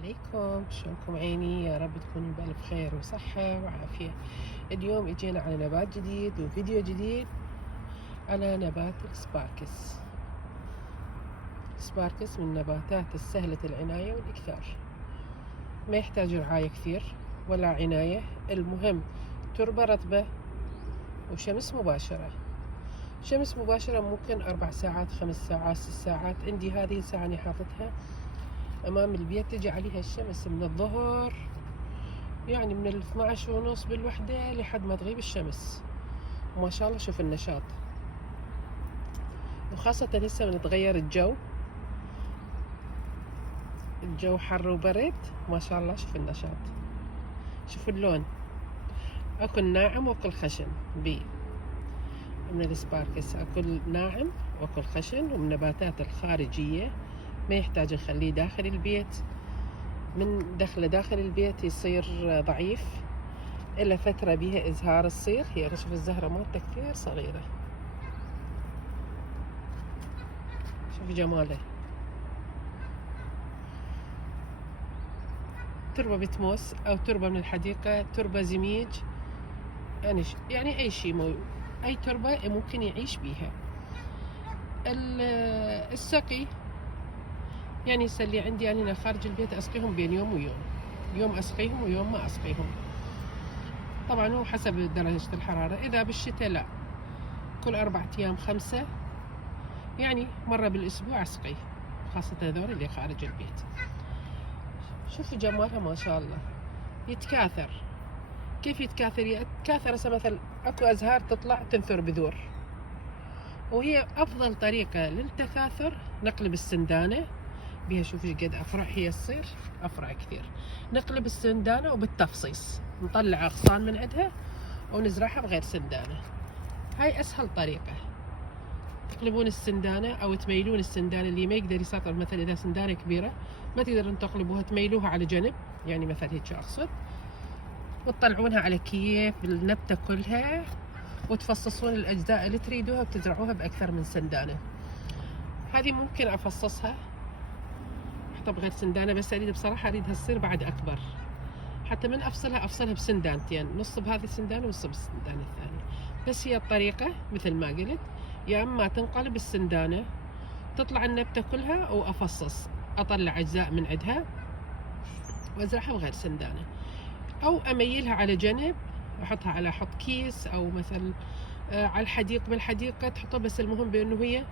عليكم، شلونكم عيني؟ يا رب تكونوا بألف خير وصحة وعافية. اليوم اجينا على نبات جديد وفيديو جديد على نبات السباركس. السباركس من النباتات السهلة العناية والإكثار، ما يحتاج رعاية كثير ولا عناية، المهم تربة رطبة وشمس مباشرة. شمس مباشرة ممكن 4 ساعات 5 ساعات 6 ساعات. عندي هذه الساعة أنا حاطتها أمام البيت، تجي عليها الشمس من الظهر، يعني من 12:30 بالوحدة لحد ما تغيب الشمس. وما شاء الله شوف النشاط، وخاصة هسه من تغير الجو حر وبرد، ما شاء الله شوف النشاط، شوف اللون. اكل ناعم واكل خشن بي من السباركس، اكل ناعم واكل خشن، ومن النباتات الخارجية ما يحتاج نخليه داخل البيت. من دخله داخل البيت يصير ضعيف، إلا فترة بيها إزهار تصير. هي شوف الزهرة مالته كثير صغيرة، شوف جماله. تربة بتموس أو تربة من الحديقة، تربة زميج، يعني أي شيء أي تربة ممكن يعيش بيها. السقي يعني اللي عندي أنا خارج البيت أسقيهم بين يوم ويوم، يوم أسقيهم ويوم ما أسقيهم. طبعا هو حسب درجة الحرارة. إذا بالشتاء لا، كل 4 أيام 5، يعني مرة بالأسبوع أسقي، خاصة هذول اللي خارج البيت. شوفوا جمالها ما شاء الله. يتكاثر. كيف يتكاثر؟ يتكاثر هسه مثل اكو أزهار تطلع تنثر بذور، وهي أفضل طريقة للتكاثر نقلب السندانة بيها. شوفوا قد أفرع هي تصير، أفرع كثير. نقلب السندانة وبالتفصيص نطلع أغصان من عندها ونزرعها بغير سندانة. هاي أسهل طريقة. تقلبون السندانة أو تميلون السندانة، اللي ما يقدر يساطر مثلا إذا سندانة كبيرة ما تقدرون تقلبوها، تميلوها على جنب، يعني مثلا هيك أقصد، وتطلعونها على كيف بالنبتة كلها، وتفصصون الأجزاء اللي تريدوها وتزرعوها بأكثر من سندانة. هذه ممكن أفصصها أحطها بغير سندانة، بس أريد بصراحة أريدها تصير بعد أكبر، حتى من أفصلها بسندانتين، نص بهذه السندانة ونص بالسندانة الثانية. بس هي الطريقة مثل ما قلت، يا اما تنقلب السندانة تطلع النبتة كلها، وافصص اطلع اجزاء من عندها وازرعها بغير سندانة، او اميلها على جنب واحطها على حط كيس، او مثل على الحديقة بالحديقة تحطها. بس المهم بانه هي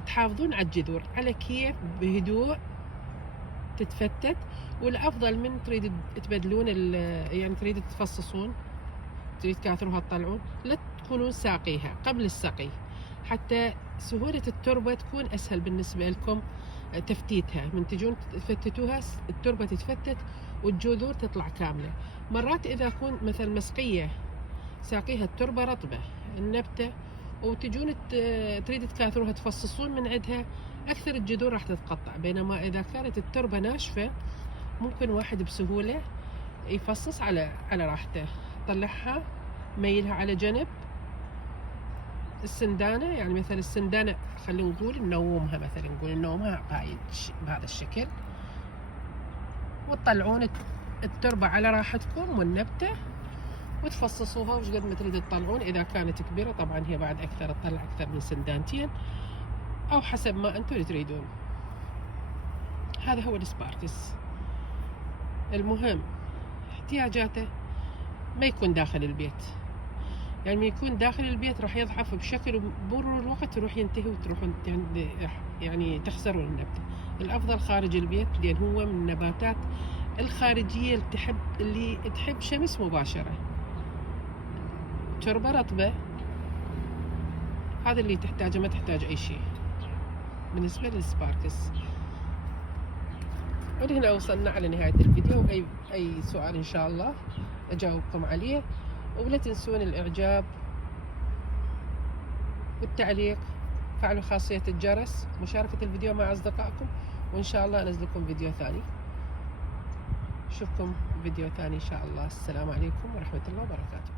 تحافظون على الجذور على كيف بهدوء تتفتت. والافضل من تريد تبدلون يعني تريد تفصصون، تريد تكاثروها تطلعون، لا تكونون ساقيها قبل السقي، حتى سهولة التربة تكون أسهل بالنسبة لكم. تفتيتها من تجون تفتتوها التربة تتفتت والجذور تطلع كاملة. مرات إذا كون مثل مسقية ساقيها التربة رطبة النبتة، وتجون تريد تكاثروها تفصصون من عندها، أكثر الجذور راح تتقطع. بينما إذا كانت التربة ناشفة ممكن واحد بسهولة يفصص على راحته. طلعها ميلها على جنب. السندانة يعني مثل السندانة خلينا نقول ننومها، مثلا نقول ننومها بهذا الشكل، وتطلعون التربة على راحتكم والنبتة وتفصصوها وش قد ما تريد تطلعون. إذا كانت كبيرة طبعا هي بعد أكثر تطلع أكثر من سندانتين، أو حسب ما أنتم تريدون. هذا هو السباركس. المهم احتياجاته ما يكون داخل البيت، يعني ما يكون داخل البيت راح يضعف بشكل، وبمرور الوقت يروح ينتهي وتروحون يعني تخسرون النبتة. الأفضل خارج البيت، لأن هو من النباتات الخارجية اللي تحب شمس مباشرة، تربة رطبة. هذا اللي تحتاجه، ما تحتاج أي شيء بالنسبة للسباركس. ولهنا وصلنا على نهاية الفيديو. أي سؤال إن شاء الله أجاوبكم عليه، ولا تنسون الإعجاب والتعليق، فعلوا خاصية الجرس، مشاركة الفيديو مع أصدقائكم، وإن شاء الله أنزلكم فيديو ثاني. أشوفكم فيديو ثاني إن شاء الله. السلام عليكم ورحمة الله وبركاته.